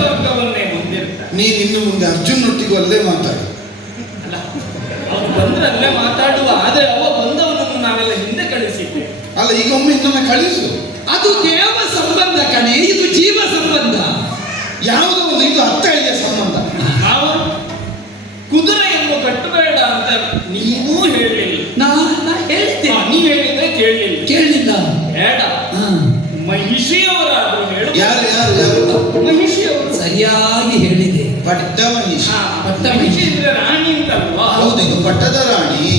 ವರ್ಗವನ್ನೇ ಹೊಂದಿರ್ತಾರೆ. ನೀನು ಇನ್ನು ಮುಂದೆ ಅರ್ಜುನೊಟ್ಟಿಗೂ ಅಲ್ಲೇ ಮಾತಾಡು. ಅಲ್ಲ, ಅವನು ಬಂದ್ರೆ ಅಲ್ಲೇ ಮಾತಾಡುವ. ಆದ್ರೆ ಅವ ಬಂದವನನ್ನು ನಾವೆಲ್ಲ ಹಿಂದೆ ಕಳಿಸಿದ್ದೆ. ಅಲ್ಲ, ಈಗ ಒಮ್ಮೆ ಇನ್ನೊಮ್ಮೆ ಕಳಿಸು. ಅದು ದೇವ ಸಂಬಂಧ ಕಣೆ, ಇದು ಜೀವ ಸಂಬಂಧ. ಯಾವುದೋ ಒಂದು ಇದು ಅತ್ತಳಿಯ ಸಂಬಂಧ. ನಾವು ಕುದುರೆಯನ್ನು ಕಟ್ಟಬೇಡ ಅಂತ ನೀವೂ ಹೇಳಲಿಲ್ಲ. ನಾ ಹೇಳ್ತೇನೆ. ನೀವ್ ಹೇಳಿದ್ರೆ ಕೇಳಲಿಲ್ಲ. ಬೇಡ, ಮಹಿಷಿಯವರಾದ್ರು ಹೇಳು. ಯಾರು ಯಾರು ಯಾರು? ಮಹಿಷಿಯವರು. ಸರಿಯಾಗಿ ಹೇಳಿದೆ. ಪಟ್ಟ ಮಹಿಷಿ. ಮಹಿಷಿ ಇದ್ರೆ ರಾಣಿ ಅಂತಲ್ವಾ? ಹೌದು, ಇದು ಪಟ್ಟದ ರಾಣಿ.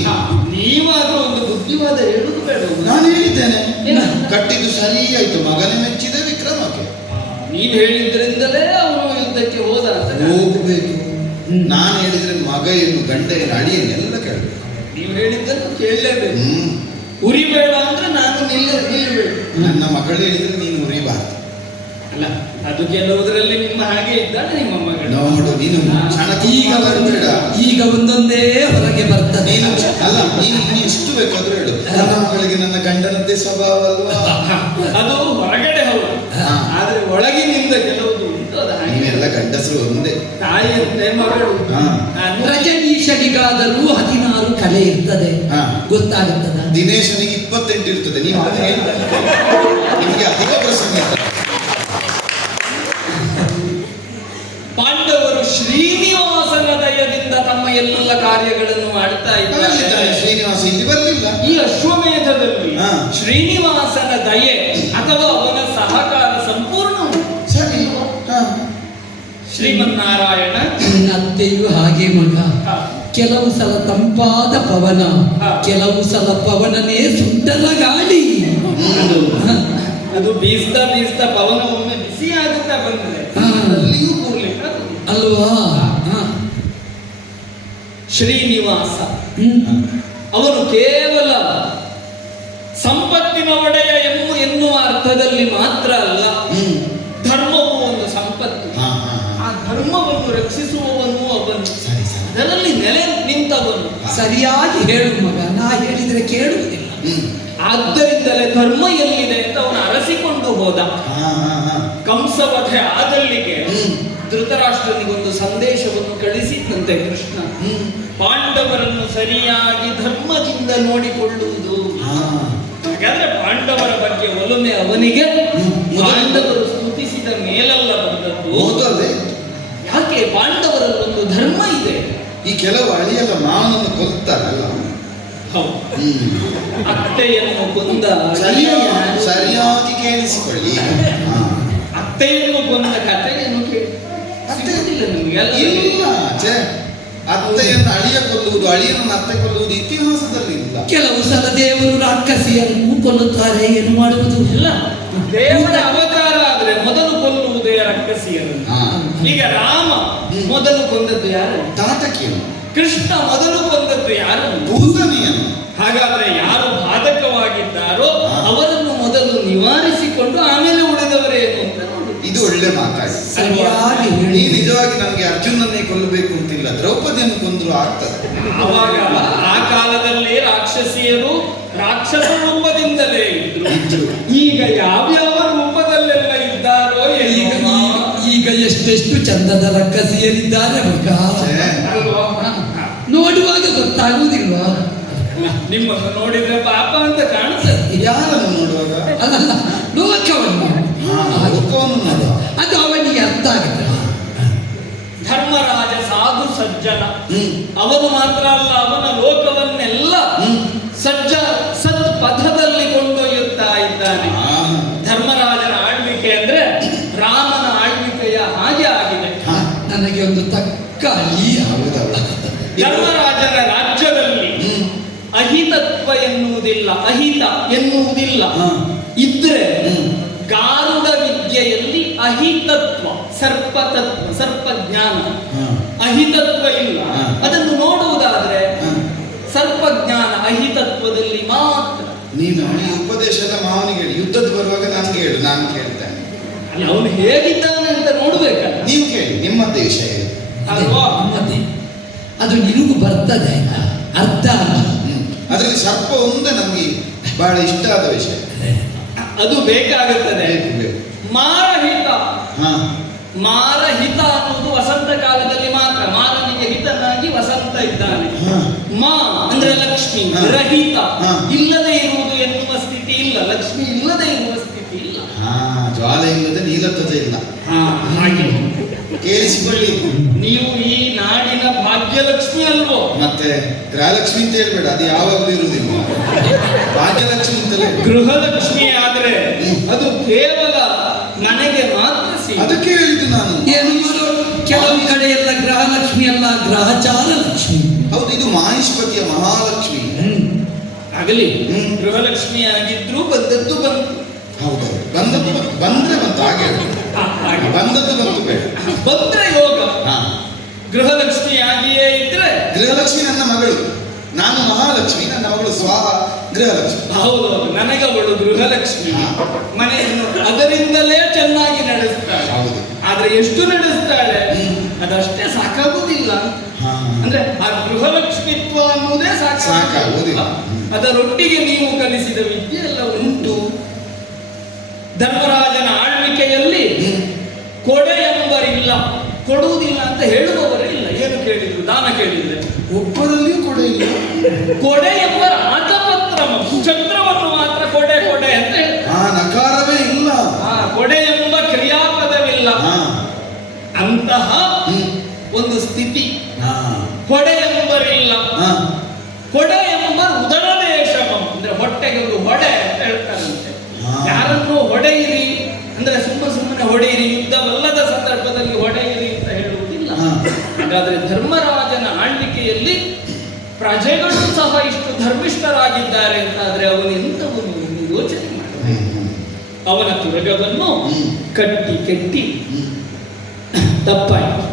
ನೀವಾದ್ರೂ ಒಂದು ಬುದ್ಧಿವಾದ ಹೇಳುದು ಬೇಡ. ನಾನು ಹೇಳಿದ್ದೇನೆ, ಕಟ್ಟಿದ್ದು ಸರಿ ಆಯ್ತು, ಮಗನೇ ಮೆಚ್ಚಿದೆ ವಿಕ್ರಮಕ್ಕೆ. ನೀವ್ ಹೇಳಿದ್ರಿಂದಲೇ ಅವನು ಯುದ್ಧಕ್ಕೆ ಹೋದ ಅಂತ. ಹೋಗ್ಬೇಕು. ನಾನು ಹೇಳಿದ್ರೆ ಮಗ ಏನು ಗಂಡ ಏನು ಅಳಿಯನ್ನೆಲ್ಲ ಕೇಳಬೇಕು. ನೀವು ಹೇಳಿದ್ದನ್ನು ಕೇಳಲೇಬೇಕು. ಉರಿಬೇಡ ಅಂದ್ರೆ ನಾನು ನಿಲ್ಲಬೇಕು. ನನ್ನ ಮಗಳು ಹೇಳಿದ್ರೆ ನೀನು ಉರಿಬಾರ್ದು. ಅಲ್ಲ, ಅದು ಕೆಲವುದರಲ್ಲಿ ನಿಮ್ಮ ಹಾಗೆ ಇದ್ದಾನೆ ನಿಮ್ಮ ಮಗಳು. ನೋಡು, ನೀನು ಈಗ ಒಂದೊಂದೇ ಹೊರಗೆ ಬರ್ತದೆ. ನೀನು ಅಲ್ಲ, ನೀನು ಎಷ್ಟು ಬೇಕಾದ್ರೂ ಹೇಳು. ನನ್ನ ಮಗಳಿಗೆ ನನ್ನ ಗಂಡನದ್ದೇ ಸ್ವಭಾವ ಅಲ್ವಾ? ಅದು ಹೊರಗಡೆ ಹೌದು, ಆದ್ರೆ ಒಳಗಿನಿಂದ ಕೆಲವುದು ಉಂಟು. ಅದು ನೀವೆಲ್ಲ ಗಂಡಸರು ಒಂದೇ. ತಾಯಿಯಂತೆ ಮಗಳು. ರಜನೀಶನಿಗಾದರೂ 16 ಕಲೆ ಇರ್ತದೆ, ಗೊತ್ತಾಗುತ್ತದ? ದಿನೇಶನಿಗೆ 28 ಇರ್ತದೆ. ನೀವು ನಿಮಗೆ ಅಧಿಕ ಪ್ರಸಂಗ. ಪಾಂಡವರು ಶ್ರೀನಿವಾಸನ ದಯದಿಂದ ತಮ್ಮ ಎಲ್ಲ ಕಾರ್ಯಗಳನ್ನು ಮಾಡ್ತಾ ಇದ್ದಾರೆ. ಶ್ರೀನಿವಾಸ ಇಲ್ಲಿ ಬರಲಿಲ್ಲ. ಈ ಅಶ್ವಮೇಧದಲ್ಲಿ ಶ್ರೀನಿವಾಸನ ದಯೆ ಅಥವಾ ಅವನ ಸಹಕಾರ ಸಂಪೂರ್ಣ ಸರಿ. ಶ್ರೀಮನ್ನಾರಾಯಣ. ಅತ್ತೆಯು ಹಾಗೆ ಮಗ. ಕೆಲವು ಸಲ ತಂಪಾದ ಪವನ, ಕೆಲವು ಸಲ ಪವನನೇ ಸುಂದರ ಗಾಳಿ. ಅದು ಬೀಸ್ತಾ ಬೀಸ್ತಾ ಪವನ ಒಮ್ಮೆ ಬಿಸಿ ಆಗುತ್ತಾ ಬಂದ್ರೆ ಅಲ್ಲಿಯೂ ಕೂರ್ಲಿಕ್ಕೆ ಅಲ್ವಾ? ಶ್ರೀನಿವಾಸ ಅವನು ಕೇವಲ ಸಂಪತ್ತಿನ ಒಡೆಯ ಎನ್ನುವ ಅರ್ಥದಲ್ಲಿ ಮಾತ್ರ ಅಲ್ಲ, ಧರ್ಮವು ಒಂದು ಸಂಪತ್ತು. ಆ ಧರ್ಮವನ್ನು ರಕ್ಷಿಸುವವನು ಅವನು, ಅದರಲ್ಲಿ ನೆಲೆ ನಿಂತವನು. ಸರಿಯಾಗಿ ಹೇಳು ಮಗ, ನಾ ಹೇಳಿದ್ರೆ ಕೇಳುವುದಿಲ್ಲ. ಆದ್ದರಿಂದಲೇ ಧರ್ಮ ಎಲ್ಲಿದೆ ಅಂತ ಅವನು ಅರಸಿಕೊಂಡು ಹೋದ. ಕಂಸವಧೆ ಆದಲ್ಲಿಗೆ ಧೃತರಾಷ್ಟ್ರನಿಗೊಂದು ಸಂದೇಶವನ್ನು ಕಳಿಸಿದಂತೆ ಕೃಷ್ಣ, ಪಾಂಡವರನ್ನು ಸರಿಯಾಗಿ ಧರ್ಮದಿಂದ ನೋಡಿಕೊಳ್ಳುವುದು. ಹಾಗಾದ್ರೆ ಪಾಂಡವರ ಬಗ್ಗೆ ಒಲುಮೆ ಅವನಿಗೆ ಪಾಂಡವರು ಸ್ತುತಿಸಿದ ಮೇಲೆಲ್ಲ ಬಂದದ್ದು. ಯಾಕೆ? ಪಾಂಡವರಲ್ಲೊಂದು ಧರ್ಮ ಇದೆ. ಈ ಕೆಲವು ಅಳಿಯಲ್ಲ ಮಾವನನ್ನು ಕೊಲ್ತಾರಲ್ಲ. ಹೌದು, ಅತ್ತೆಯನ್ನು ಕೊಂದ ಸರಿಯಾಗಿ ಕೇಳಿಸಿಕೊಳ್ಳಿ. ಅತ್ತೆಯನ್ನು ಕೊಂದ ಕಥೆಯನ್ನು ಸಿಗುವುದಿಲ್ಲ ನಿಮಗೆ. ಇಲ್ಲ, ಅತ್ತೆಯನ್ನು ಅಳಿಯ ಕೊಲ್ಲುವುದು, ಅಳಿಯನನ್ನು ಅತ್ತೆ ಕೊಲ್ಲುವುದು ಇತಿಹಾಸದಲ್ಲಿ ಇಲ್ಲ. ಕೆಲವು ಸಲ ದೇವರು ರಾಕ್ಷಸಿಯನ್ನು ಕೊಲ್ಲುತ್ತಾರೆ, ಏನು ಮಾಡುವುದು? ಇಲ್ಲ, ದೇವರ ಅವತಾರ ಆದ್ರೆ ಮೊದಲು ಕೊಲ್ಲುವುದೇ ರಾಕ್ಷಸಿಯನ್ನು. ಈಗ ರಾಮ ಮೊದಲು ಕೊಂದದ್ದು ಯಾರು? ತಾಟಕಿಯನ್ನು. ಕೃಷ್ಣ ಮೊದಲು ಕೊಂದದ್ದು ಯಾರು? ಭೂತನಿಯನ್ನು. ಹಾಗಾದ್ರೆ ಯಾರು ಬಾಧಕವಾಗಿದ್ದಾರೋ ಅವರನ್ನು ಮೊದಲು ನಿವಾರಿಸಿಕೊಂಡು ಆಮೇಲೆ ಉಳಿದವರೇನು ಅಂತ ನೋಡಿ. ಇದು ಒಳ್ಳೆ ಮಾತಾಡಿ. ನೀ ನಿಜವಾಗಿ ನನಗೆ ಅರ್ಜುನನ್ನೇ ಕೊಲ್ಲಬೇಕು ಅಂತಿಲ್ಲ, ದ್ರೌಪದಿಯನ್ನು ಕೊಂದ್ರು ಆಗ್ತದೆ. ಆವಾಗ ಆ ಕಾಲದಲ್ಲಿ ರಾಕ್ಷಸಿಯರು ರಾಕ್ಷಸ ರೂಪದಿಂದಲೇ ಇದ್ರು. ಈಗ ಯಾವ್ಯಾವ ರೂಪದಲ್ಲೆಲ್ಲ ಇದ್ದಾರೋ ಈಗ ಎಷ್ಟೆಷ್ಟು ಚಂದದ ರಕ್ಕಸಿಯರಿದ್ದಾರೆ ಮಗ. ನೋಡುವಾಗ ಗೊತ್ತಾಗುವುದಿಲ್ವಾ? ನಿಮ್ಮನ್ನು ನೋಡಿದ್ರೆ ಪಾಪ ಅಂತ ಕಾಣುತ್ತದೆ. ಯಾರನ್ನು ನೋಡುವಾಗ? ಅದಲ್ಲ, ಲೋಕವನ್ನು ಅದು ಅವನಿಗೆ ಅರ್ಥ ಆಗುತ್ತೆ. ಧರ್ಮರಾಜ ಸಾಧು ಸಜ್ಜನ, ಅವನು ಮಾತ್ರ ಅಲ್ಲ, ಅವನ ಲೋಕವನ್ನೆಲ್ಲ ಸತ್ ಪಥದಲ್ಲಿ ಕೊಂಡೊಯ್ಯುತ್ತಾ ಇದ್ದಾನೆ. ಧರ್ಮರಾಜನ ಆಳ್ವಿಕೆ ಅಂದ್ರೆ ರಾಮನ ಆಳ್ವಿಕೆಯ ಹಾಗೆ ಆಗಿದೆ. ನನಗೆ ಒಂದು ತಕ್ಕ ಧರ್ಮರಾಜನ ರಾಜ್ಯದಲ್ಲಿ ಅಹಿತತ್ವ ಎನ್ನುವುದಿಲ್ಲ, ಅಹಿತ ಎನ್ನುವುದಿಲ್ಲ. ಇದ್ರೆ ಗಾರುಡ ವಿದ್ಯೆಯಲ್ಲಿ ಅಹಿತತ್ವ, ಸರ್ಪತತ್ವ, ಸರ್ಪಜ್ಞಾನ, ಅಹಿತತ್ವ ಇಲ್ಲ. ಅದನ್ನು ನೋಡುವುದಾದ್ರೆ ಸರ್ಪಜ್ಞಾನ ಅಹಿತತ್ವದಲ್ಲಿ ಮಾತ್ರ. ನೀನು ಈ ಉಪದೇಶ ಎಲ್ಲ ಮಾವನಿಗೆ ಹೇಳಿ, ಯುದ್ಧದ ಬರುವಾಗ ನನಗೆ ಹೇಳು, ನಾನು ಕೇಳ್ತೇನೆ. ಅಲ್ಲಿ ಅವನು ಹೇಗಿದ್ದಾನೆ ಅಂತ ನೋಡ್ಬೇಕಲ್ಲ. ನೀವು ಕೇಳಿ, ನಿಮ್ಮದೇ ವಿಷಯ ಅಲ್ವಾ? ಅದು ನಿನಗೂ ಬರ್ತದೆ ಅರ್ಥ. ಅದರಲ್ಲಿ ಸರ್ಪ ಒಂದೇ ನಮ್ಗೆ ಬಹಳ ಇಷ್ಟ ಆದ ವಿಷಯ. ಅದು ಬೇಕಾಗುತ್ತದೆ. ಮಾರಹಿತ ಮಾರಹಿತ ಅನ್ನುವುದು ವಸಂತ ಕಾಲದಲ್ಲಿ ಮಾತ್ರ. ಮಾರನಿಗೆ ಹಿತನಾಗಿ ವಸಂತ ಇದ್ದಾನೆ. ಮಾ ಅಂದ್ರೆ ಲಕ್ಷ್ಮಿ, ರಹಿತ, ಇಲ್ಲದೆ ಇರುವುದು ಎನ್ನುವ ಸ್ಥಿತಿ ಇಲ್ಲ. ಲಕ್ಷ್ಮಿ ಇಲ್ಲದೆ ಇರುವ ಸ್ಥಿತಿ ಇಲ್ಲ. ಜ್ವಾಲೆ ಇಲ್ಲದೆ ನೀಲಧ್ವಜ ಇಲ್ಲ. ಹಾಗೆ ಕೇಳಿಸಿಕೊಳ್ಳಿ, ನೀವು ಈ ನಾಡಿನ ಭಾಗ್ಯಲಕ್ಷ್ಮಿ ಅಲ್ವೋ? ಮತ್ತೆ ಗೃಹಲಕ್ಷ್ಮಿ ಅಂತ ಹೇಳ್ಬೇಡ, ಅದು ಯಾವಾಗಲೂ ಇರುವುದಿಲ್ಲ. ಭಾಗ್ಯಲಕ್ಷ್ಮಿ ಅಂತಲೇ. ಗೃಹಲಕ್ಷ್ಮಿ ಆದ್ರೆ ಅದು ಕೇವಲ ಮನೆಗೆ ಮಾತ್ರ ಅದಕ್ಕೆ ಹೇಳಿದ್ದು ನಾನು. ಏನು ಕೆಲವು ಕಡೆ ಎಲ್ಲ ಗೃಹಲಕ್ಷ್ಮಿ ಅಲ್ಲ, ಗ್ರಹಚಾರ ಲಕ್ಷ್ಮಿ. ಹೌದು, ಇದು ಮಾಹಿಷ್ಪತಿಯ ಮಹಾಲಕ್ಷ್ಮಿ. ಆಗಲಿ, ಗೃಹಲಕ್ಷ್ಮಿ ಆಗಿದ್ರು ಬಂದದ್ದು ಬಂತು. ಹೌದು, ಬಂದದ್ದು ಬಂದ್ರೆ ಬಂತು. ಹಾಗೆ ಬಂದದ್ದು ಬಂತು ಬೇಡ, ಬಂದ್ರೆ ಯೋಗ. ಗೃಹಲಕ್ಷ್ಮಿ ಆಗಿಯೇ ಇದ್ರೆ, ಗೃಹಲಕ್ಷ್ಮಿ ನನ್ನ ಮಗಳು, ನಾನು ಮಹಾಲಕ್ಷ್ಮಿ, ನನ್ನ ಮಗಳು ಸ್ವಾಹ ಗೃಹಲಕ್ಷ್ಮಿ. ಹೌದು, ನನಗವಳು ಗೃಹಲಕ್ಷ್ಮಿ. ಮನೆಯನ್ನು ಅದರಿಂದಲೇ ಚೆನ್ನಾಗಿ ನಡೆಸ್ತಾಳೆ. ಹೌದು, ಆದ್ರೆ ಎಷ್ಟು ನಡೆಸ್ತಾಳೆ ಅದಷ್ಟೇ ಸಾಕಾಗುವುದಿಲ್ಲ. ಅಂದ್ರೆ ಆ ಗೃಹಲಕ್ಷ್ಮಿತ್ವ ಅನ್ನುವುದೇ ಸಾಕಾಗುವುದಿಲ್ಲ. ಅದರೊಟ್ಟಿಗೆ ನೀವು ಕಲಿಸಿದ ವಿದ್ಯೆ ಎಲ್ಲ ಉಂಟು. ಧರ್ಮರಾಜನ ಆಳ್ವಿಕೆಯಲ್ಲಿ ಕೊಡೆ ಎಂಬರಿಲ್ಲ, ಕೊಡುವುದಿಲ್ಲ ಅಂತ ಹೇಳುವವರೇ ಇಲ್ಲ. ಏನು ಕೇಳಿದ್ರು? ದಾನ ಕೇಳಿದ್ರೆ ಒಬ್ಬರಲ್ಲಿಯೂ ಕೊಡೆ ಇಲ್ಲ. ಕೊಡೆ ಎಂಬ ರಾಜಪತ್ರ ಚಂದ್ರವನ್ನು ಮಾತ್ರ ಕೊಡೆ ಕೊಡೆ ಅಂತ ನಕಾರವೇ ಇಲ್ಲ. ಕೊಡೆ ಎಂಬ ಕ್ರಿಯಾಪದವಿಲ್ಲ. ಅಂತಹ ಒಂದು ಸ್ಥಿತಿ. ಕೊಡೆ ಎಂಬರಿಲ್ಲ. ಕೊಡೆ ಎಂಬ ಉದರ ದೇಶಮಂ ಅಂದ್ರೆ ಹೊಟ್ಟೆಗೆ ಒಂದು ಹೊಡೆ ಅಂತ ಹೇಳ್ತಾರಂತೆ. ಯಾರನ್ನು ಹೊಡೆಯಿರಿ ಅಂದ್ರೆ ಸುಮ್ಮನೆ ಹೊಡೆಯಿರಿ, ಯುದ್ಧವಲ್ಲದ ಸಂದರ್ಭದಲ್ಲಿ ಹೊಡೆಯಿರಿ ಅಂತ ಹೇಳುವುದಿಲ್ಲ. ಹಾಗಾದ್ರೆ ಧರ್ಮರಾಜನ ಆಳ್ವಿಕೆಯಲ್ಲಿ ಪ್ರಜೆಗಳು ಸಹ ಇಷ್ಟು ಧರ್ಮಿಷ್ಠರಾಗಿದ್ದಾರೆ ಅಂತಾದ್ರೆ ಅವನೆಂತವನು ಯೋಚನೆ ಮಾಡಬೇಕು. ಅವನ ತುರಗವನ್ನು ಕಟ್ಟಿ ಕೆಟ್ಟಿ ತಪ್ಪಾಯಿತು.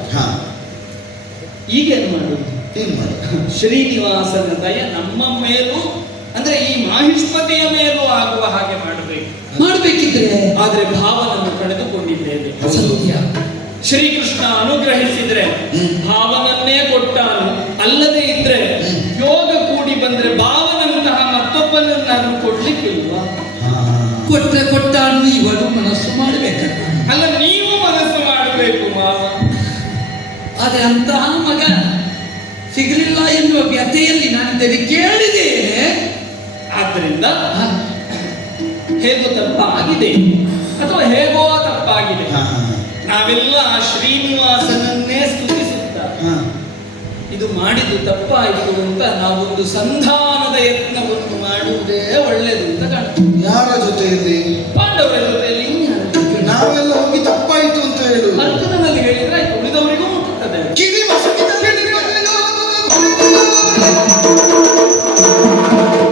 ಈಗೇನು ಮಾಡುವುದು? ಶ್ರೀನಿವಾಸನ ದಯ ನಮ್ಮ ಮೇಲೂ ಅಂದ್ರೆ ಈ ಮಾಹಿಷ್ಪತಿಯ ಮೇಲೂ ಆಗುವ ಹಾಗೆ ಮಾಡಬೇಕಿದ್ರೆ, ಆದ್ರೆ ಭಾವನನ್ನು ಕಳೆದುಕೊಂಡಿದ್ದೇವೆ. ಶ್ರೀಕೃಷ್ಣ ಅನುಗ್ರಹಿಸಿದ್ರೆ ಭಾವನನ್ನೇ ಕೊಟ್ಟಾನು. ಅಲ್ಲದೆ ಇದ್ರೆ ಯೋಗ ಕೂಡಿ ಬಂದ್ರೆ ಭಾವನಂತಹ ಮತ್ತೊಬ್ಬನನ್ನಾದ್ರೂ ಕೊಡ್ಲಿಕ್ಕಿಲ್ವಾ? ಕೊಟ್ಟಾನು ಇವನು ಮನಸ್ಸು ಮಾಡಬೇಕ. ಅಲ್ಲ, ನೀವು ಮನಸ್ಸು ಮಾಡಬೇಕು ಮಾವ. ಆದ್ರೆ ಅಂತಹ ಮಗ ಸಿಗಲಿಲ್ಲ ಎನ್ನುವ ವ್ಯಥೆಯಲ್ಲಿ ನಾನಿದ್ದೇನೆ, ಕೇಳಿದ್ದೇನೆ. ಆದ್ರಿಂದ ಹೇಗೋ ತಪ್ಪಾಗಿದೆ ಅಥವಾ ಹೇಗೋ ತಪ್ಪಾಗಿದೆ. ನಾವೆಲ್ಲ ಶ್ರೀನಿವಾಸನನ್ನೇ ಸ್ತುತಿಸುತ್ತಾ ಇದು ಮಾಡಿದ್ದು ತಪ್ಪಾಯಿತು ಅಂತ ನಾವೊಂದು ಸಂಧಾನದ ಯತ್ನವನ್ನು ಮಾಡುವುದೇ ಒಳ್ಳೆಯದು ಅಂತ ಕಾಣ್ತದೆ. ಯಾರ ಜೊತೆಯಲ್ಲಿ? ಪಾಂಡವರ ಜೊತೆಯಲ್ಲಿ. ನಾವೆಲ್ಲ